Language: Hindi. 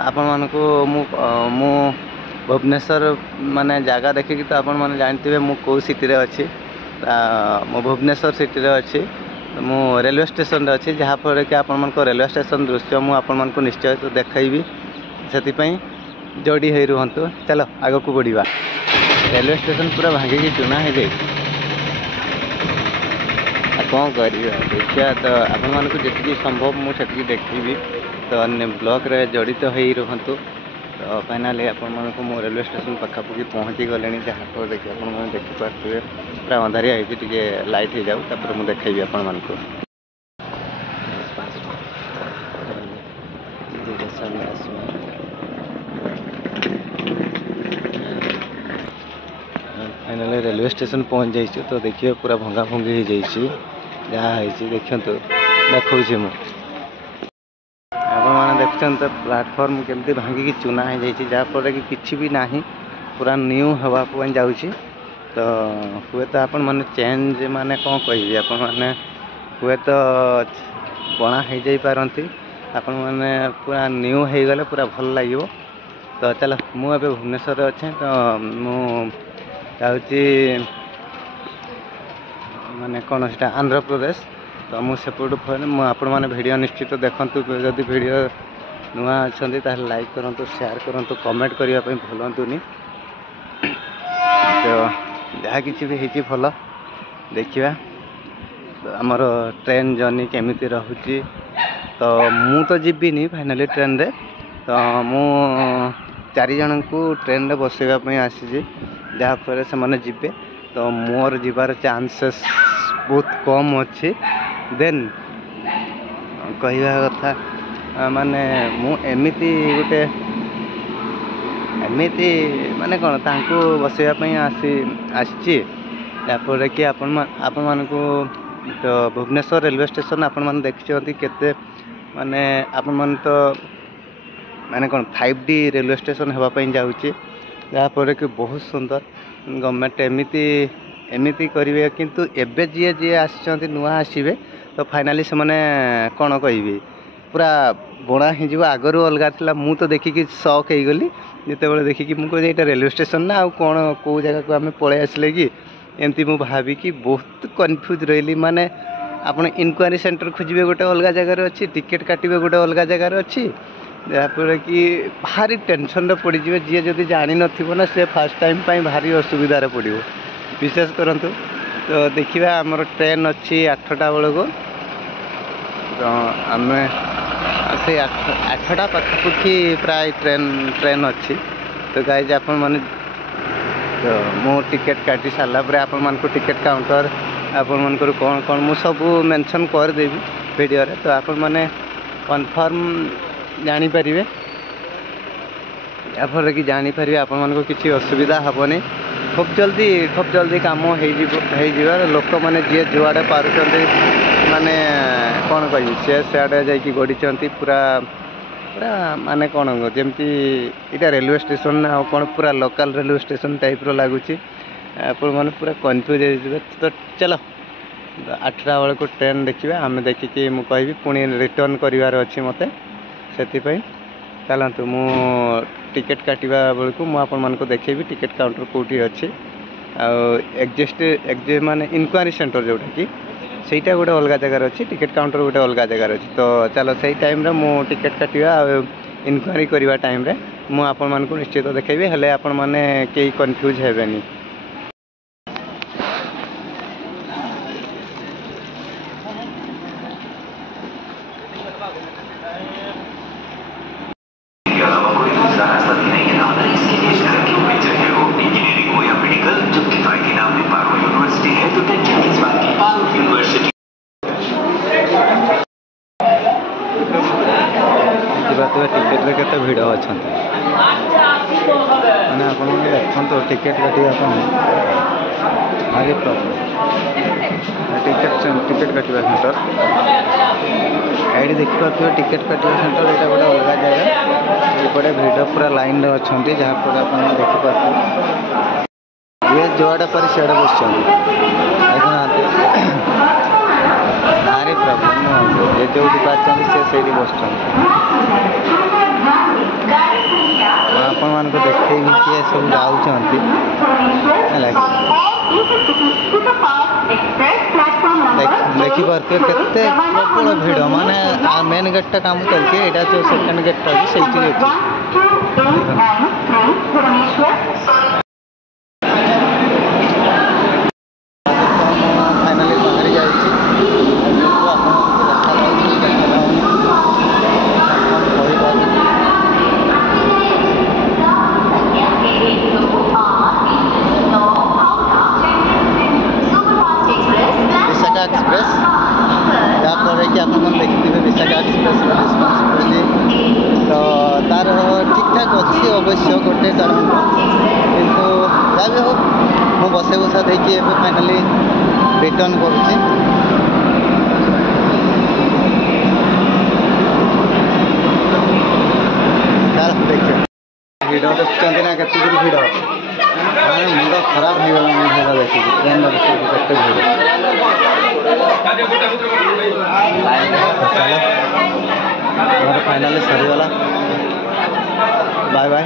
आपण मानकु मु भुवनेश्वर माने जगह देखिकी तो आपण माने जानते मु कौ सिटी रे अच्छी मो भुवनेश्वर सिटी रे अच्छी मु रेलवे स्टेशन रे अच्छी जहाँफल कि आपण मानक रेलवे स्टेशन दृश्य मु आपण मानक निश्चय तो देखी से जोड़ी हो रुहतु। चलो आग को बढ़िया। रेलवे स्टेशन पूरा भांगिकी चुना हो जाए कौन कर देखिया तो आपण मानक जी संभव मुझे देखी तो अन्य ब्लॉक रे जड़ित हो रुहतु। तो फाइनाली आपण मानक मु रेलवे स्टेशन पखापाखि पहुँची गले जहाँ देखिए आप देखिपे पूरा अंधारिया होती लाइट हो जाऊ तापर मुझे देखी आपण मानक फाइनाली रेलवे स्टेशन पहुँच जाइए। तो देखिए पूरा भंगा भंगी हो जाइए जहाँ है देखते देखा मुझे आपने देखते तो प्लाटफर्म केमती भांगिकी चुना हो जाए जहाँफल कि किसी भी ना पूरा न्यू हवाई जाऊँगी। तो हुए तो आपण मैंने चेंज माने कौन कह आपण मैंने हुए तो बना हो जाती आपण मैंने पूरा न्यू हो गले पूरा भल लगे। तो चलो मुझे भुवनेश्वर अच्छे तो मुझे माने कौन से आंध्र प्रदेश। तो मुझे आपण मैंने वीडियो निश्चित देखूँ जदि वीडियो नुआ अच्छा लाइक करूँ शेयर करूँ कमेंट करने भूलुनि। तो जहाँ किसी भी होती भल देखा तो आमर ट्रेन जर्नी केमिति रहुची। तो मु तो जीविनी फाइनाली ट्रेन रे तो मु 4 जन को ट्रेन रे बसवाई आसी जहाँफल से मैंने जीवे तो मोर जीवार चांसेस बहुत कम अच्छी। देन कहवा कथा माने मु एमिति गोटे एमिति माने कौन तांको बसवाई आसी जहाँफल कि आपण मानकु तो भुवनेश्वर रेलवे स्टेशन आपण मैंने देखते केते माने आपण मन तो माने कौन 5D रेलवे स्टेशन होगापाई जाऊँगी जहाँफल कि बहुत सुंदर गवर्नमेंट एमिति एमिति करेंगे। किंतु एबे जी जी आसी नुआ आसवे तो फाइनाली से मैंने कौन कह पूरा बणा हो आगरू अलग था मु तो देखिकी शॉक हो गली जिते देखिकी मुझे यहाँ रेलवे स्टेशन ना आउ कौन कौ जगह को आम पलि आसले कि एमती मु भाविकी बहुत कन्फ्यूज रही। माने आप इनक्वारी सेंटर खोजे गोटे अलग जगार अच्छी टिकेट काटे गोटे अलग जगार अच्छी जहाँफल कि भारी टेंशन पड़े जी जब जानी ना से फास्ट टाइम भारी असुविधार पड़ो विशेष करंतु। तो देखा आमर ट्रेन अच्छी 8टा बेल को तो आम से 8टा पाखापाखि प्राय ट्रेन अच्छी। तो गाइज आपण माने तो मु टिकेट काटी सारा पर आपण मान को टिकेट काउंटर आपण मान को कौन कौन मु सब मेंशन कर देबी वीडियो रे। तो आपण माने कन्फर्म जानी परिवे जहाँफल कि जानीपर आपण मान को किसी असुविधा हेनी। खूब जल्दी काम हो लोक मैंने जी जुआड़े पार्टी माने कौन कह सी सियाड़े जा गड़ी पूरा पूरा माने कौन जमती इटा रेलवे स्टेशन ना कौन पूरा लोकल रेलवे स्टेशन टाइप लगुच आप पूरा कन्फ्यूज हो। तो चलो 8टा बेल को ट्रेन देखा आम देखिकी मुझे कहि पुणी रिटर्न करार अच्छी मत से चलतु मु टिकेट काटा बेलू मुझे देखी टिकेट काउंटर कौटी अच्छी एग्जिस्ट माने इनक्वारी सेंटर जोटा कि सहीटा गोटे अलग जगार अच्छी टिकेट काउंटर गोटे अलग जगार अच्छी। तो चलो से टाइम मु टिकेट काटा इनक्वारी करवा टाइम मुझे निश्चित देखी हेले आपण मैंने कई कन्फ्यूज हेबेनी। टिकेट रे केते भिड़ अच्छा मैंने आप देखो टिकेट काटा आगे टिकेट काटा सेंटर ये देखिए टिकेट काटा सेंटर यहाँ गोटे अलग जगह एपटे भिड़ पूरा लाइन अच्छा जहाँफल आप देखिपे ये जोड़ा पर सियाड़े बस देखना भारी प्रॉब्लम ये जो पार्टी से बस आपण को देखेबी किए सब जाऊँगी देखिपे केते प्रबल भिड़ माने मेन गेटा काम चलती है जो सेकेंड गेटा अच्छी फाइनाली बाहरी जाइए विशाखा एक्सप्रेस यापर कि आप देखिए विशाखा एक्सप्रेस रिस्पन्सिबिलिटी तो तार ठीक ठाक अच्छी अवश्य गोटे कारण किंतु जहाँ भी हो मु बसे बसा देखिए फाइनाली रिटर्न करुच्ची देखिए भिड़ देखते ना केत भिड़ मुंड खराब हो गला देखिए ट्रेन केत भिड़ फाइनाली सरीगला बाय बाय।